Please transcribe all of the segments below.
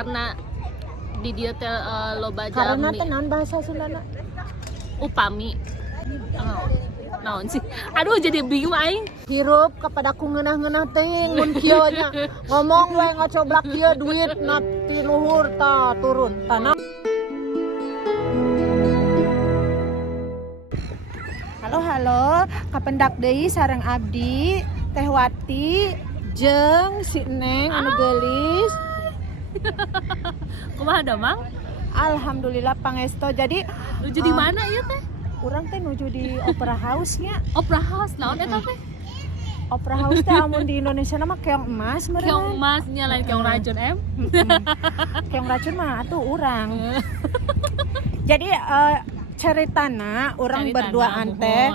karena di dia teh loba Karena jalmi tenan bahasa Sundana. upami naon sih, aduh jadi bingung aing. Hirup kepada ku ngeunah-ngeunah teuing mun kieu nya. Ngomong we ngacoblak kieu duit na ti luhur ta turun tanah. Halo, kapendak deui sareng abdi Teh Wati jeung si Neng anu geulis. Kumaha da Mang? Alhamdulillah pangesto. Jadi Nuju di mana ieu teh? urang teh nuju di Opera House nya. Opera House naon eta teh? Opera House teh amun di Indonesia nama keong emas meureun. Keong emas nya lain keong racun em. Keong racun mah atuh urang. Jadi ceritana urang berduaan teh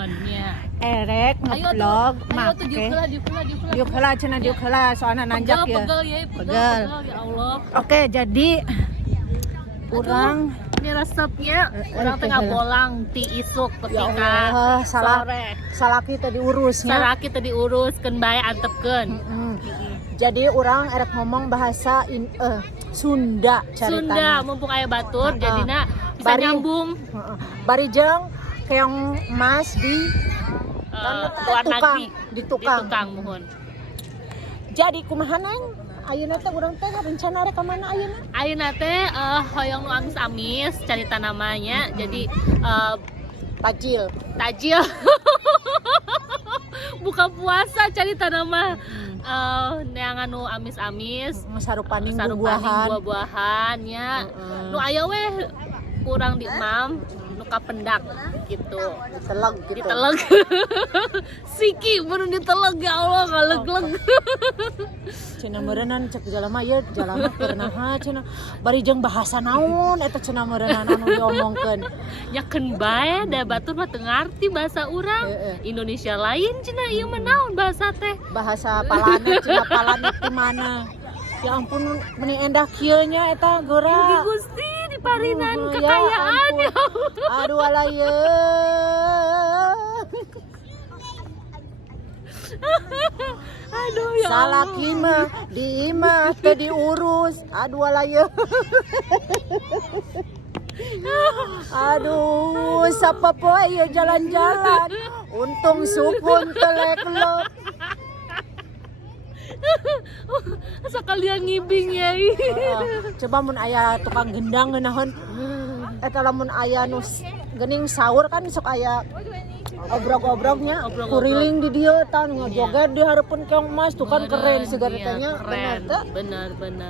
erek nge-vlog make. Diuk heula cenah diuk heula soalna nanjak ya. Pegel. Ya Allah. Oke, jadi urang Ini resepnya urang teh ngabolang ti isuk ketika sore. salaki teh diurusnya. Saraki teh diuruskeun bae antepkeun. Jadi urang erek ngomong bahasa Sunda caritana. Sunda mumpung aya batur jadina bisa nyambung. Bari jeung keong emas di luar negeri di tukang. mohon. Jadi kumaha Neng? Ayeuna teh urang teh rencana rek ka mana ayeuna? Ayeuna teh hoyong nu amis-amis carita namanya. Jadi tajil. Buka puasa carita nama neang anu amis-amis Sarupaning buah-buahan nya. Nu aya we kurang di imam nu kapendak gitu. Diteleg. Siki bener diteleg ya Allah ngaleg-leg. Cenah meureunnan cek jalema ieu jalema keur naha cenah. Bari jeung bahasa naon eta cenah meureunnan anu diomongkeun. Nyakeun bae da batur mah teu ngarti bahasa urang. Indonesia lain cenah ieu mah naon bahasa teh? Bahasa palanet cenah palanet di mana? Ya ampun meni endah kieu nya eta geura. Mugi Gusti diparinan kekayaan ya. Aduh alaya. Aduh ya salaki mah di imah teh diurus. Aduh alaya. Aduh sapa poe ieu jalan-jalan. Untung supun teleklop. Sakalian ngibing ya. Coba mun aya tukang gendang ngeunahon. Eta lamun aya nu geuning sahur kan sok aya obrog-obrognya kuriling di dieu eta ngajoget di hareupeun keong emas tuh kan keren segala tanya bener.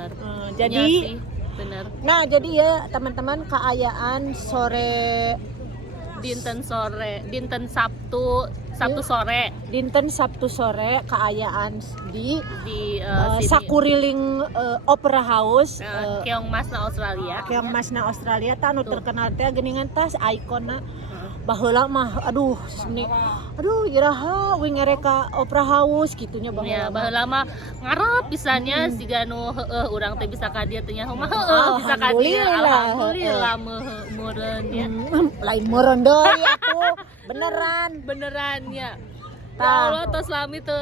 Jadi bener. Nah, jadi ya teman-teman keayaan dinten Sabtu sore keayaan di sakuriling Opera House keong emasna Australia tah nu terkenal teh geuningan tas ikonna baheula mah aduh iraha we ngerek ka Opera House kitunya baheula. Ya baheula mah ngarep pisannya siga nu urang teh bisa ka dieu teh nya mah bisa ka dieu alhamdulillah meureun ya. Lain meureun deui atuh beneran ya. Ya Allah tos lami teu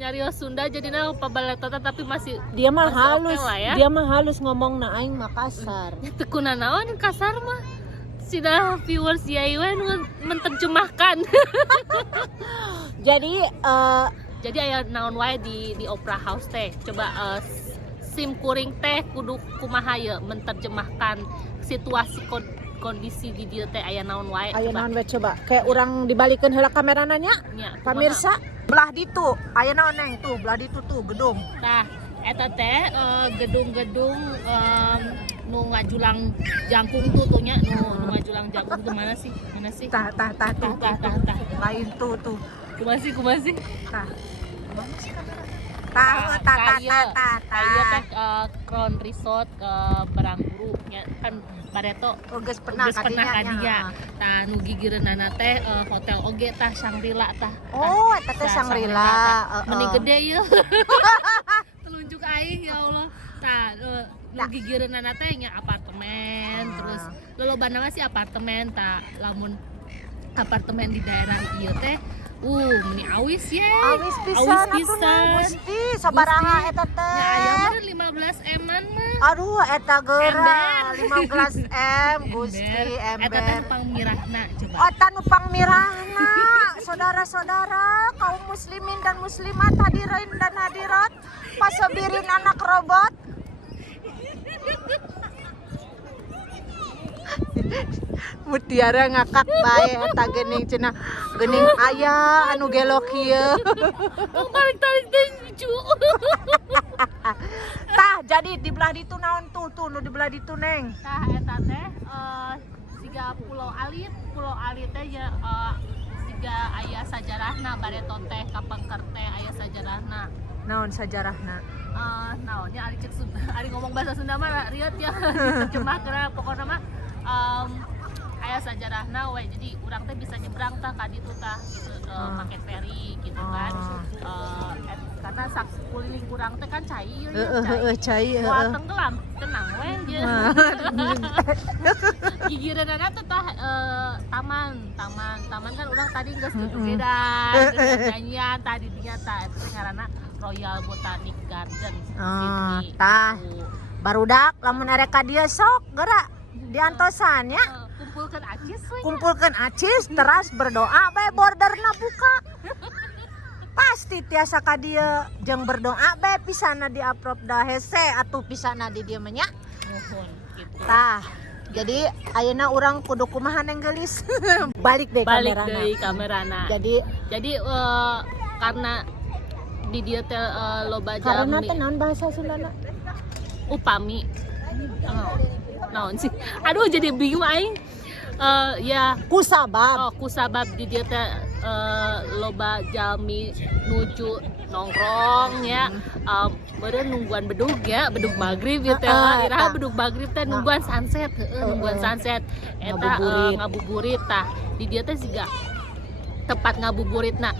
nyarios Sunda jadina pabaletota tapi masih dia mah halus okay ya. Dia mah halus ngomongna aing mah kasar. Teu kunaon kasar mah. Sida viewers yai we menterjemahkan. Jadi aya naon wae di Opera House teh. Coba sim kuring teh kudu kumaha ye menterjemahkan situasi kondisi di dieu teh aya naon wae. Aya naon wae coba. Kayak urang dibalikeun heula kamerana nya. Pamirsa, belah ditu. Aya naon Neng tuh, belah ditu tuh gedung. Tah, eta teh gedung-gedung nu ngajulang jangkung tuh nya nu ngajulang jangkung tuh mana sih tah lain tuh kumaha sih ieu teh Crown Resort ke Barangguru nya kan Bareto geus pernah kadinya tah nu gigireunana teh hotel oge tah Shangri-La tah eta teh Shangri-La meni gede ieu telunjuk aing ya Allah tah nu gigireunana teh nya apartemen terus lolobana mah sih apartemen tah lamun apartemen di daerah ieu teh meni awis pisan Gusti sabaraha eta teh nya aya mah 15 eman mah Aduh, eta geura 15 M, Gusti Eta teh ember. pangmirahna coba. Eta nu pangmirahna, saudara-saudara, kaum muslimin dan muslimat, hadirin dan hadirat, pasabirin anak robot. Mutiara ngakak bae eta geuning cenah. Geuning aya anu gelok ieu. Tarik-tarik teh lucu. Tah, jadi di belah ditu naon tuh nu di belah ditu Neng. Tah eta teh siga Pulau Alit teh ya siga aya sajarahna bareton teh kapengker teh aya sajarahna. Naon sajarahna? Naonnya ari ngomong bahasa Sunda mah riet ya diterjemah karena pokoknya mah aya sajarahna we, jadi urang teh bisa nyebrang tah ka ditu tah gitu make feri gitu kan. Karena sakuliling urang teh kan cai ieu Cai wah tenggelam tenang we jeung gigireunana teh tah taman kan urang tadi geus tutugedan nyanyian tadi dinya tah eta ngaranna Royal Botanic Garden gitu. Tah barudak lamun arek ka dieu sok geura diantosan ya. Kumpulkeun acis teras berdoa bae borderna buka. Pasti tiasa ka dieu jeung berdoa bae pisana di-upload da hese atuh pisana di dieu mah nya. Mohon gitu. Tah, jadi ayeuna urang kudu kumaha Neng Gelis. Balik deh kamerana. Jadi Karena di dia teh loba karena jami teh naon bahasa Sundana? upami. Naon sih? Aduh jadi bingung aing. Ya Kusabab. kusabab di dia teh loba jami nuju nongkrong ya. Beureun nungguan bedug ya, bedug magrib ya teh. Iraha bedug magrib teh nungguan sunset, nungguan sunset. Eta ngabuburit tah. Di dia teh siga tempat ngabuburitna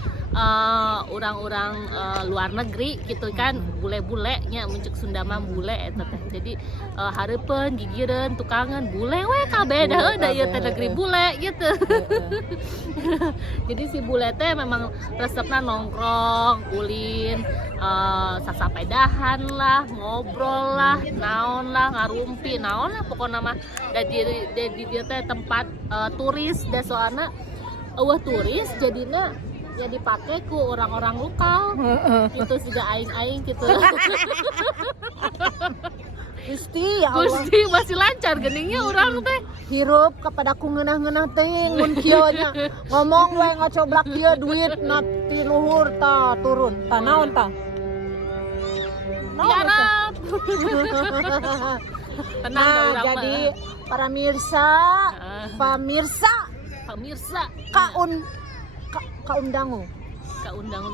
orang-orang luar negeri gitu kan, bule-bule nya muncul Sunda mah bule eta teh. Jadi hareupeun gigireun tukangan bule we kabeh da ieu teh negeri bule gitu. Jadi si bule teh memang resepna nongkrong, ulin, sasapedahan lah, ngobrol lah, naon lah, ngarumpi, naon lah pokokna mah. Da di dieu teh tempat turis da soalna eueuh turis jadina ya dipakai ku orang-orang lokal gitu siga aing-aing gitu. Gusti ya Allah. Gusti masih lancar geningnya orang teh. Hirup kepada ku ngeunah-ngeunah teuing mun kieu nya. Ngomong we ngacoblak ieu duit na ti luhur ta turun. Ta naon ta? Tiarap. Tenang Nah, urang jadi mah. para pemirsa kaundangu. Kaundangan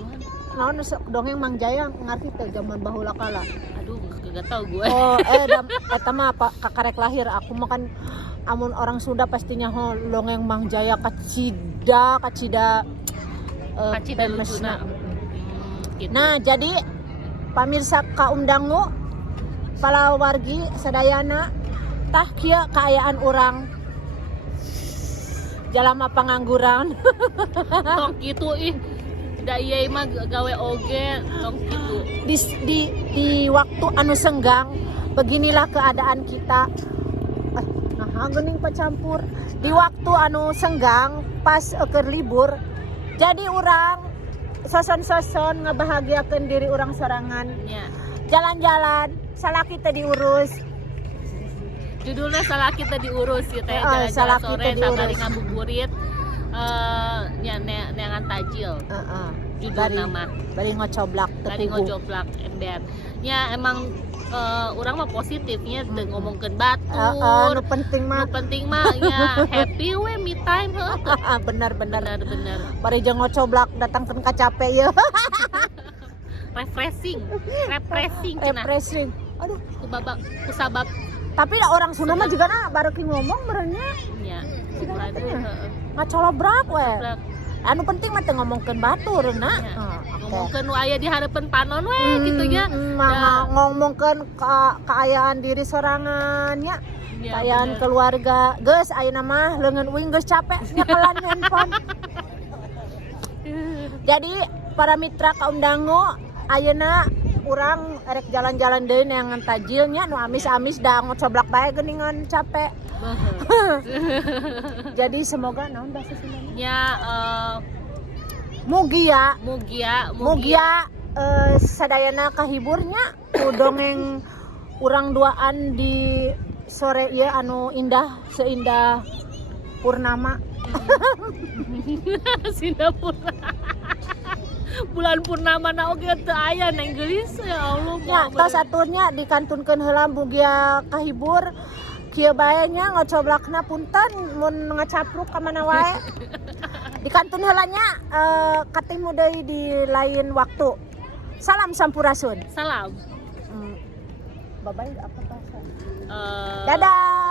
Naon dongeng Mang Jaya ngarti teh zaman baheula kala. aduh kagak tahu gue. Oh, eta mah kakarek lahir aku mah kan amun orang Sunda pastinya dongeng Mang Jaya kacida lucuna. Gitu. Nah, jadi pamirsa kaum dangu palawargi sadayana tah kieu kaayaan urang jalama pangangguran. Tong kitu ih. Da ieu mah gawe oge tong kitu. Di waktu anu senggang beginilah keadaan kita. Geuning pacampur. Di waktu anu senggang pas keur libur jadi urang soson-soson ngebahagiakeun diri urang sorangan. Nya. Jalan-jalan salaki teh diurus. Judulnya salah kita diurus gitu ya, salah jalan-jalan sore kita diurus. sabari ngabuburit neangan tajil. Judul nama Bari ngocoblak tadi ngojoblak ember. Ya emang orang mah positifnya ngomongkeun batur. Nu penting mah Ya happy we me time heuh. bener. Bener. Bari jeung ngocoblak datangkeun ka cape ye. Refreshing cenah. Refreshing. Aduh, Ku sabab tapi da orang Sunda mah juga baru ki ngomong benernya nya. ngacolobrak we. Anu penting mah teh ngomongkeun batur na. Ngomongkeun nu aya di hareupeun panon we gitu nya. Ngomongkeun kaayaan diri sorangan nya. Ya, Kaayaan keluarga. Geus ayeuna mah leungeun uing geus capek nyekelan handphone. Jadi para mitra kaum dangu ayeuna urang erek jalan-jalan deui neangan tajilnya nu amis-amis da ngocoblak bae geuningan capek. Jadi semoga naon bahasa Sundana? Ya Mugia sadayana kahiburnya ku dongeng urang duaan di sore ieu anu indah seindah purnama. Singapura. Bulan purnama na oge teu aya nang geulis ya Allah. Ya, tos aturnya dikantunkeun heula mugia kahibur. Kieu bae nya ngocoblakna punten mun ngacapruk ka mana wae. Dikantun heula nya katemu deui di lain waktu. Salam sampurasun. Salam. Bye-bye apa bahasa? Eh, Dadah.